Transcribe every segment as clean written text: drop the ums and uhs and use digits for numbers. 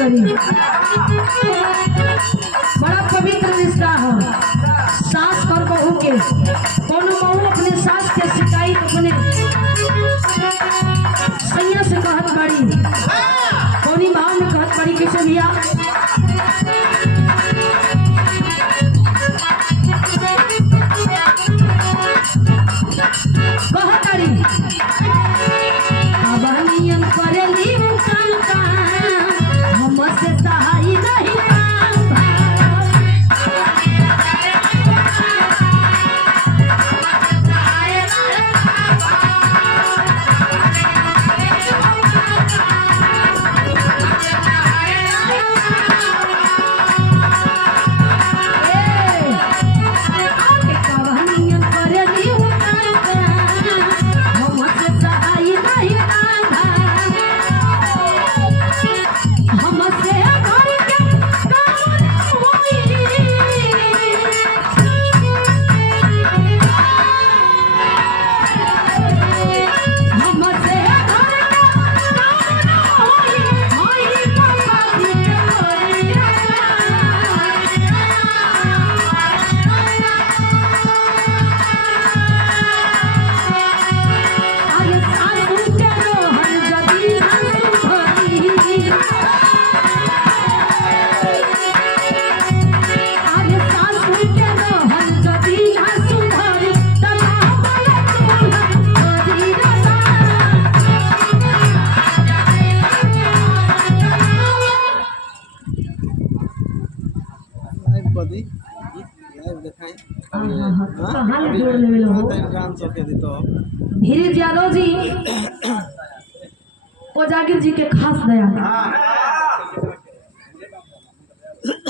करी। बड़ा पवित्र रिश्ता है सास और बहू के। कोनो बहू अपने सास के शिकायत अपने सैया से कहत बड़ी, कोनी भाव में कहत बड़ी कैसे भैया कहतारी अबनियन करेली मुकाम का हमसे सहाय नहीं धीरे यादव जी कोजागिर जी के खास दया।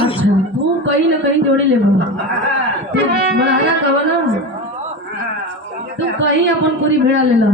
अच्छा तू कहीं ना कहीं जोड़ी ले तू महाराजा कहो ना तू कहीं अपन पूरी भेड़ा ले ला।